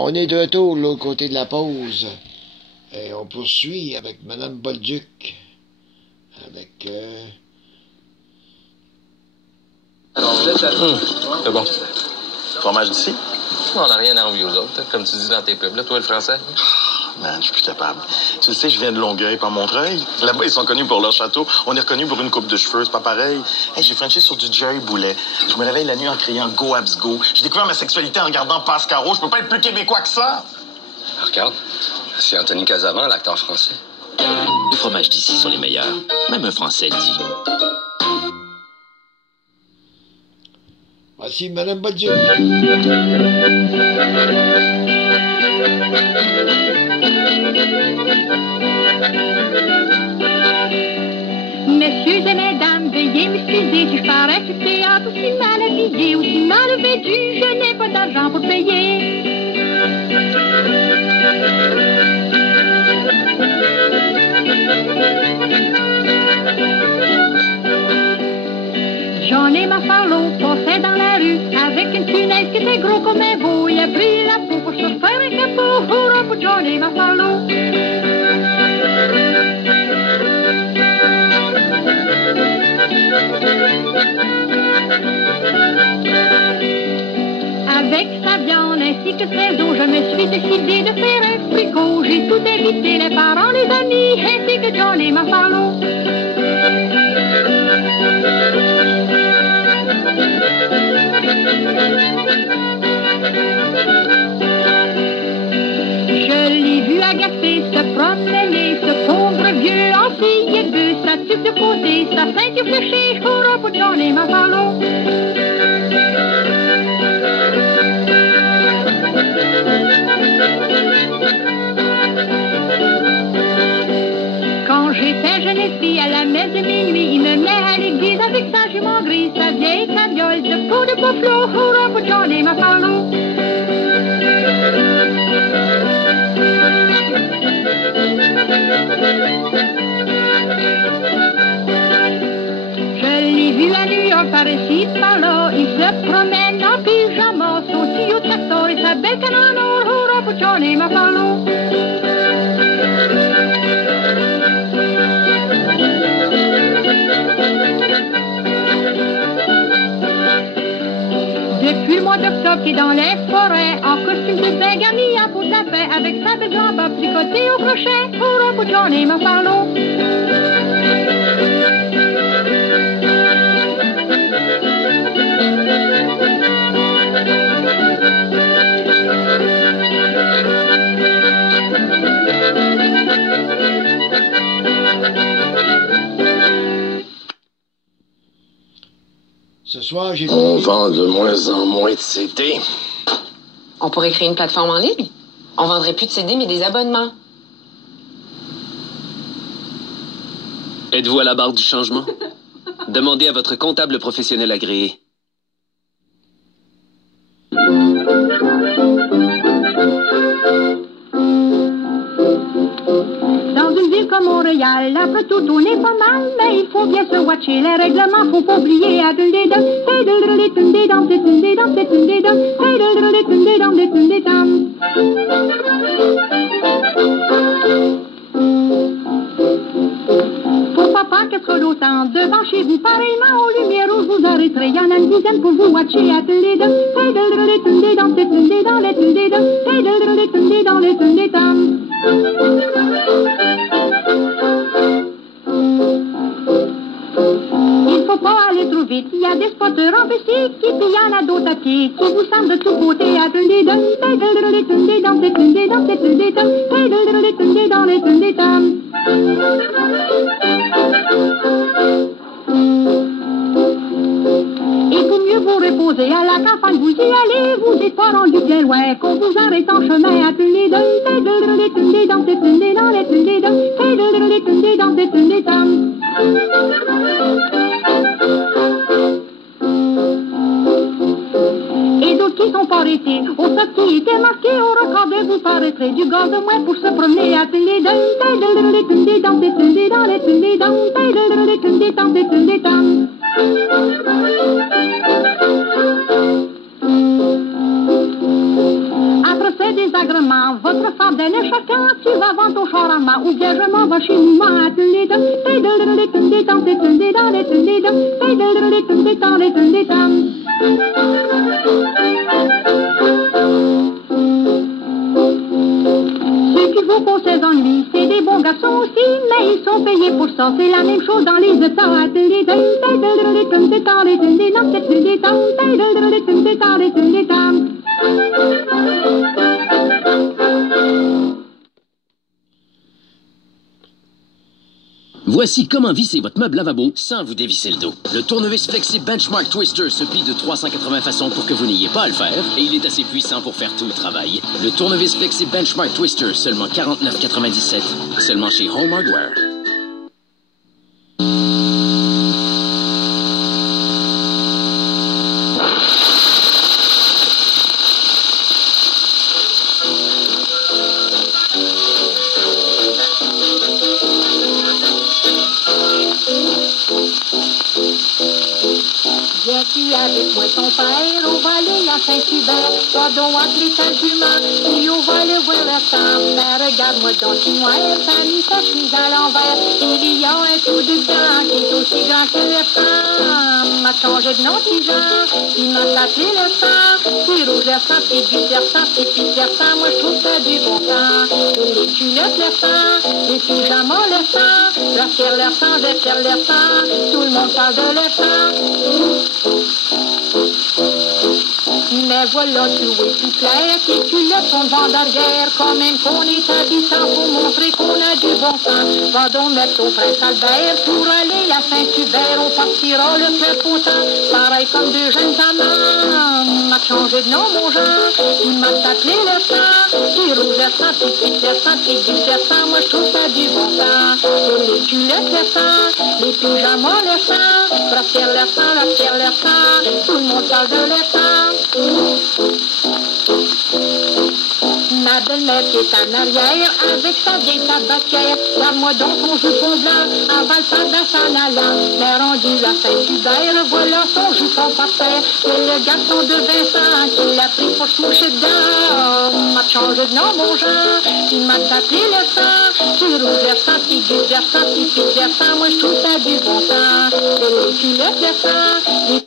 On est de retour de l'autre côté de la pause. Et on poursuit avec Madame Bolduc. Avec... C'est bon. Fromage d'ici? On n'a rien à envier aux autres, comme tu dis dans tes pubs. Là, toi, le français? Man, je suis plus capable. Tu le sais, je viens de Longueuil, pas Montreuil. Là-bas, ils sont connus pour leur château. On est reconnus pour une coupe de cheveux, c'est pas pareil. Hey, j'ai frenché sur du Jerry Boulet. Je me réveille la nuit en criant Go Abs Go. J'ai découvert ma sexualité en regardant Pascaro. Je peux pas être plus québécois que ça. Regarde, c'est Anthony Casavant, l'acteur français. Les fromages d'ici sont les meilleurs. Même un Français le dit. Voici Madame Bolduc. Messieurs et mesdames, veuillez m'excuser si je parais sur théâtre aussi mal habillé, aussi mal vêtu, je n'ai pas d'argent pour payer. J'en ai ma farlot, passait dans la rue, avec une punaise qui était gros comme un veau. Il a pris la peau pour se faire un capot, hurrah pour J'en ai ma farlot. Avec sa viande ainsi que ses os, je me suis décidé de faire un fricot. J'ai tout invité, les parents, les amis, ainsi que J'en ai ma farlot. Je l'ai vu agacé, se promener, ce pauvre vieux ancilleux, sa tuque de côté, sa ceinture fléchée, hurrah pour J'en ai ma farlot. Quand j'étais jeune fille à la messe de minuit, il me menait à l'église avec sa jument grise, sa vieille cabiole de peau de buffalo, hurrah pour J'en ai ma farlot. Je l'ai vu à New York par ici, par là, il se promène en pyjama, son tuyau de castor et sa belle canne en or, hurrah pour J'en ai ma farlot. Depuis le mois d'octobre qui est dans les forêts, en costume de bain garni à peau de lapin, avec sa belle jambe tricotée au crochet, hurrah pour J'en ai ma farlot. Ce soir, j'ai... On vend de moins en moins de CD. On pourrait créer une plateforme en ligne. On vendrait plus de CD, mais des abonnements. Êtes-vous à la barre du changement? Demandez à votre comptable professionnel agréé. Dans une ville comme Montréal, après tout, on est pas mal, mais il faut bien se watcher. Les règlements, faut pas oublier. Faut pas faire que trop d'autant devant chez vous. Pareillement, aux lumières rouges, vous arrêterez. Y en a une dizaine pour vous watcher. Il faut pas aller trop vite, il y a des spotters en bicycle, puis il y en a d'autres à pied qui vous semblent de tous côtés. Et pour mieux vous reposer à la campagne, vous y allez, vous n'êtes pas rendu bien loin, qu'on vous arrête en chemin. Et d'autres qui sont pas arrêtés, au sac qui était marqué au record de vous paraîtrez du gaz de moins pour se promener à Après fait des agréments. Votre fardel est chacun, tu vas vendre ton charama. Ou bien je m'en vais chez moi. Ceux qui vont pour ses ennuis, c'est des bons garçons aussi, mais ils sont payés pour ça. C'est la même chose dans les États. Voici comment visser votre meuble lavabo sans vous dévisser le dos. Le tournevis Flexi Benchmark Twister se plie de 380 façons pour que vous n'ayez pas à le faire et il est assez puissant pour faire tout le travail. Le tournevis Flexi Benchmark Twister, seulement $49,97, seulement chez Home Hardware. Viens-tu avec moi ton père, on va aller à Saint-Hubert, toi donc entre les arguments, puis on va le voir ensemble. Mais regarde-moi donc tu noir, ça lui fait chemise à l'envers, il y a un trou dedans qui est aussi grand que le sang. M'a changé de nom petit genre, il m'a appelé le sang, puis rouge le sang, puis gris le sang, puis puis le sang, moi je trouve ça du bon sang. Les culottes le sang, les pyjamas le sang, la serre le sang, je serre le sang, tout le monde parle de le sang. Mais voilà, tu es tout clair, tes culottes sont devant derrière, quand même qu'on est habitant pour montrer qu'on a du bon sens. Va donc mettre au Prince Albert pour aller à Saint-Hubert, on partira le club autant, pareil comme deux jeunes amants. M'a changé de nom, mon genre, il m'a appelé le sang, puis rouge le sang, puis petit le sang, puis gris le sang, moi je trouve ça du bon sens. Les culottes le sang, les pyjamas le sang, la serre le sang, tout le monde parle de le sang. Ma belle-mère qui est en arrière, avec sa vieille tabatière, regarde-moi donc son jupon blanc, avale pas dans sa allant. Mais rendu à Saint-Hubert, voilà son jupon par terre, c'est le garçon de Vincent qui l'a pris pour se moucher dedans. M'a changé de nom, mon genre, il m'a appelé le sang, puis rouge le sang, puis gris le sang, puis pisse le sang, moi je trouve ça du bon sang. Et les culottes le sang, les...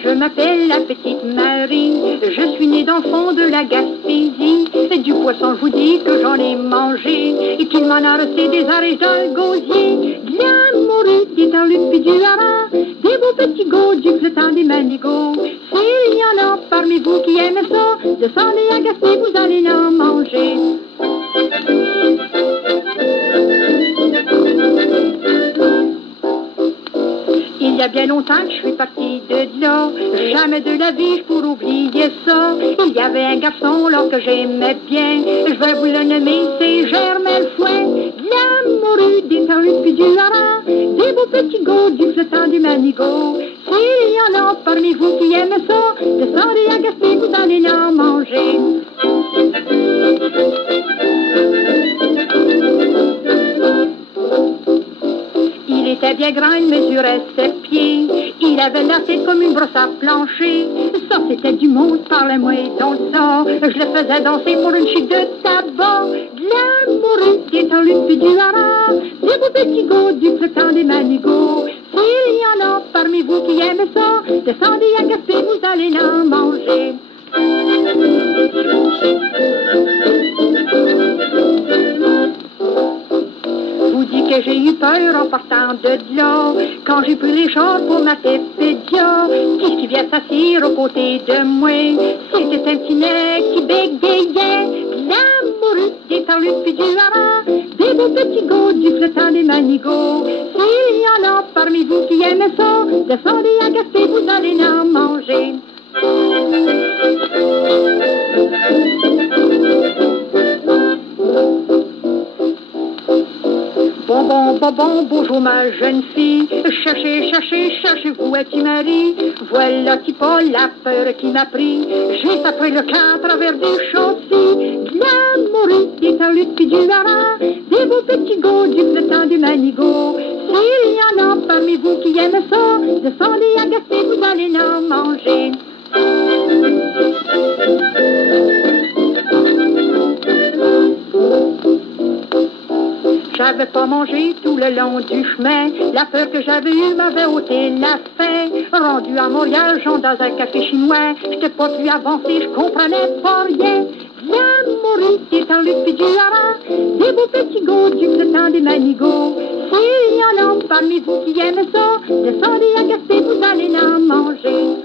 Je m'appelle la petite Marie, je suis née dans le fond de la Gaspésie. Du poisson, je vous dis que j'en ai mangé, et qu'il m'en a resté des arêches dans le gosier. De la morue, des tarlupes puis du hareng, des beaux petits gauducs, le temps des manigots. S'il y en a parmi vous qui aiment ça, descendez à Gaspé, vous allez en manger. Il y a bien longtemps que je suis partie de là, jamais de la vie je pourrais oublier ça. Il y avait un garçon là que j'aimais bien, je vais vous le nommer, c'est Germain le Fouin. De la morue, des tarlupes puis du hareng, des beaux petits gauducs, le temps du manigot. S'il y en a parmi vous qui aiment ça, descendez à Gaspé, vous allez en manger. Il était bien grand, il mesurait 7 pieds. Il avait la tête comme une brosse à plancher. Ça, c'était du monde, parlez-moi donc ça. Je le faisais danser pour une chic de tabac. De la morue, des tarlupes puis du hareng, des beaux petits gauducs, le temps des manigots. S'il y en a parmi vous qui aiment ça, descendez à Gaspé, vous allez en manger. Vous dis que j'ai eu peur en partant de là, quand j'ai pris les choses pour ma tépédia. Qu'est-ce qui vient s'asseoir aux côtés de moi? C'était un petit nez qui bégayait. La morue, des tarlupes puis du hareng, des beaux petits gauducs, le temps des manigots. S'il y en a parmi vous qui aiment ça, descendez à Gaspé, vous allez en manger. Bon, bonjour ma jeune fille. Cherchez-vous un petit mari. Voilà qui pas la peur qui m'a pris. J'ai tapé le camp à travers des chaussées. De l'amour, des taluts puis du haras. Des beaux petits gaudiques, le temps du manigot. S'il y en a parmi vous qui aiment ça, descendez agacés, vous allez en manger. J'avais pas mangé tout le long du chemin. La peur que j'avais eue m'avait ôté la faim. Rendu à Montréal, j'entre dans un café chinois. J'étais pas plus avancé, je comprenais pas rien. L'amour, c'est un lutte puis du haras. Des beaux petits gaudiques, le temps des manigots. S'il y en a parmi vous qui aiment ça, descendez agacés, vous allez en manger.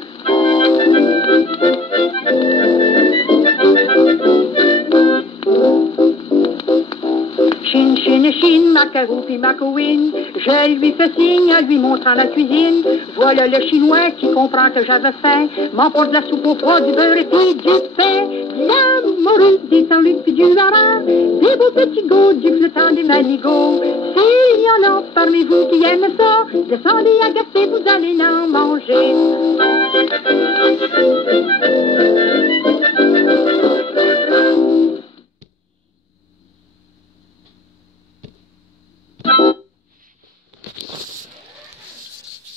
Chine, macarou puis macouine. Je lui fais signe en lui montrant la cuisine. Voilà le chinois qui comprend que j'avais faim. M'emporte de la soupe au poids, du beurre et puis du pain. De l'amour, des sangliers puis du haras. Des beaux petits gaudiques, le temps des manigots. S'il y en a parmi vous qui aiment ça, descendez agacés, vous allez en manger.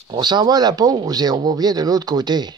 On s'en va à la pause et on revient de l'autre côté.